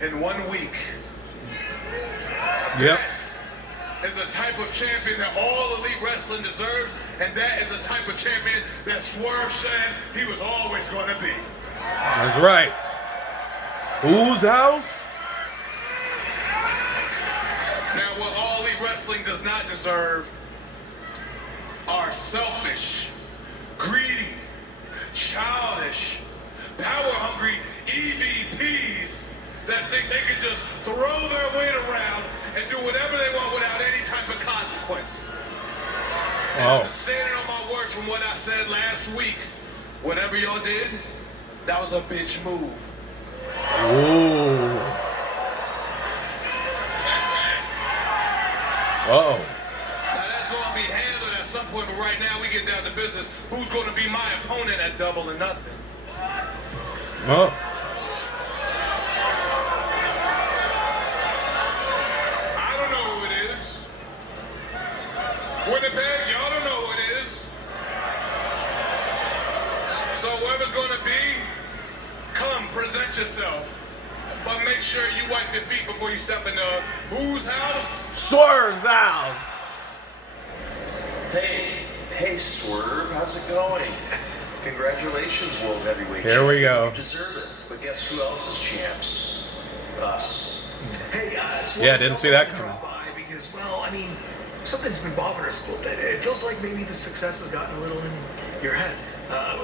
in 1 week. Yep. That is the type of champion that all elite wrestling deserves, and that is the type of champion that Swerve said he was always going to be. That's right. Whose house? Now, what all elite wrestling does not deserve are selfish, greedy, childish, power-hungry EVPs that think they can just throw their weight around and do whatever they want without any type of consequence. And I'm standing on my words from what I said last week. Whatever y'all did, that was a bitch move. Ooh. Uh-oh. Now that's going to be handled at some point, but right now we get down to business. Who's going to be my opponent at Double or Nothing? Oh. I don't know who it is. Winnipeg, y'all don't know who it is. So whoever's going to be, come, present yourself. But make sure you wipe your feet before you step into whose house? Swerve's house. Hey, Swerve, how's it going? Congratulations, World Heavyweight Here Champion. we go. You deserve it. But guess who else is champs? Us. Hey, Swerve, Yeah, didn't see that coming. Drop by because, well, I mean, something's been bothering us a little bit. It feels like maybe the success has gotten a little in your head.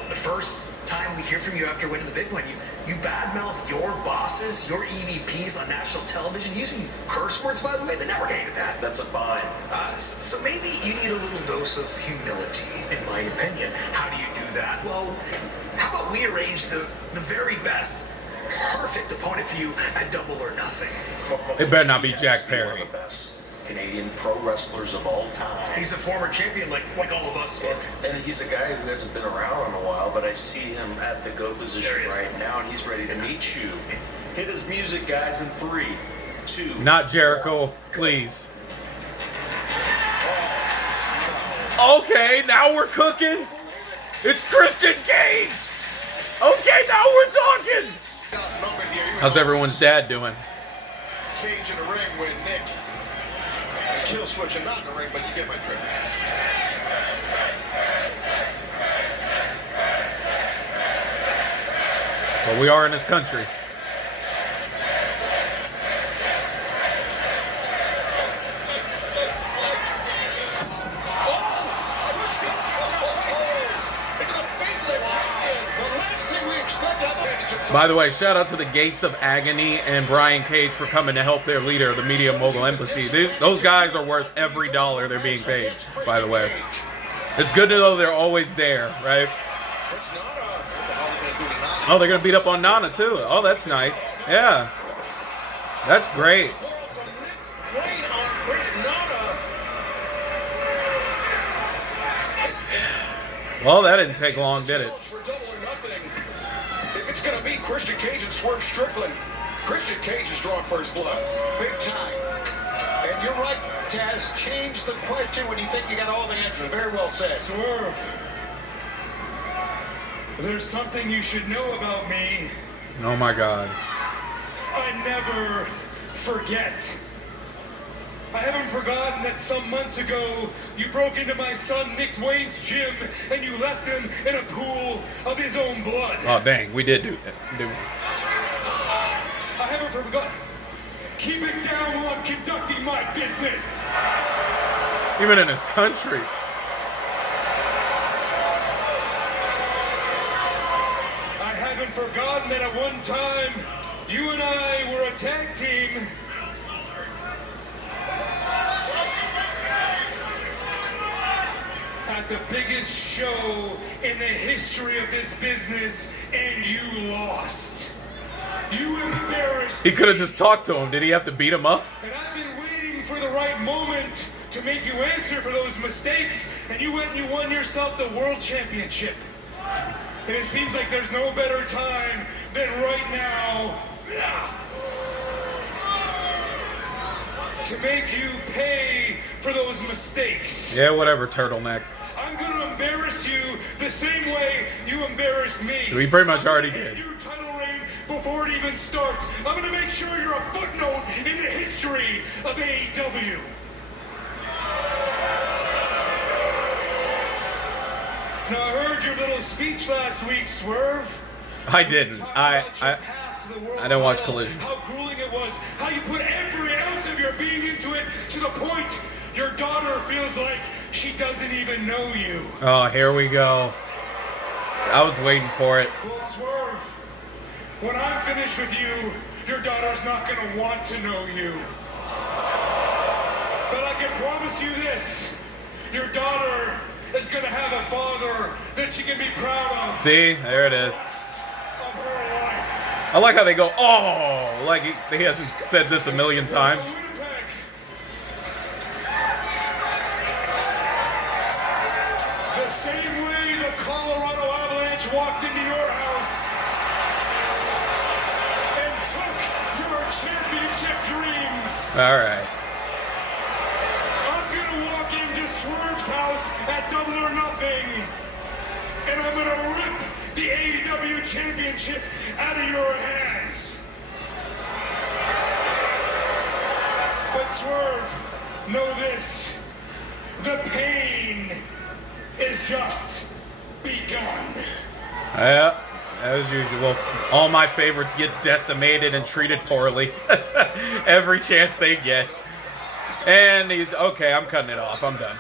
The first time we hear from you after winning the big one, you badmouth your bosses, your EVPs on national television using curse words, by the way. The network hated that. That's a fine. So maybe you need a little dose of humility, in my opinion. How do you do that? Well, how about we arrange the very best, perfect opponent for you at Double or Nothing? It better not be Jack One Perry. of the best Canadian pro wrestlers of all time. He's a former champion like all of us. And he's a guy who hasn't been around in a while, but I see him at the go position right now, and he's ready to meet you. Hit his music, guys, in 3, 2. Not Jericho, please. Okay, now we're cooking. It's Christian Cage. Okay, now we're talking. How's everyone's dad doing? Cage in the ring with Nick. Kill switch and not in the ring, but you get my drift. But we are in this country. By the way, shout out to the Gates of Agony and Brian Cage for coming to help their leader, the Media Mogul Embassy. Those guys are worth every dollar they're being paid, by the way. It's good to know they're always there, right? Oh, they're going to beat up on Nana, too. Oh, that's nice. Yeah. That's great. Well, that didn't take long, did it? If it's going to be Christian Cage and Swerve Strickland, Christian Cage is drawing first blood. Big time. And you're right, Taz. Change the question when you think you got all the answers. Very well said. Swerve, there's something you should know about me. Oh, my God. I never forget. I haven't forgotten that some months ago you broke into my son Nick Wayne's gym and you left him in a pool of his own blood. Oh, dang. We did do that. I haven't forgotten. Keep it down while I'm conducting my business. Even in his country. I haven't forgotten that at one time you and I were a tag team. At the biggest show in the history of this business, and you lost. You embarrassed He could have just talked to him. Did he have to beat him up? And I've been waiting for the right moment to make you answer for those mistakes, and you went and you won yourself the World Championship. And it seems like there's no better time than right now to make you pay for those mistakes. Yeah, whatever, turtleneck. I'm going to embarrass you the same way you embarrassed me. We pretty much already did. Your title reign before it even starts. I'm gonna make sure you're a footnote in the history of AEW. Now, I heard your little speech last week, Swerve. I didn't. I didn't watch Collision. How grueling it was. How you put every ounce of your being into it to the point your daughter feels like she doesn't even know you. Oh, here we go. I was waiting for it. Well, Swerve, when I'm finished with you, your daughter's not gonna want to know you. But I can promise you this. Your daughter is gonna have a father that she can be proud of. See? There it is. Of her life. I like how they go, oh, like he hasn't said this a million times. Winnipeg. The same way the Colorado Avalanche walked into your house and took your championship dreams. All right. I'm gonna walk into Swerve's house at Double or Nothing, and I'm gonna rip the AEW championship out of your hands. But Swerve, know this: the pain is just begun. Yeah, as usual. All my favorites get decimated and treated poorly. Every chance they get. And he's, okay, I'm cutting it off. I'm done.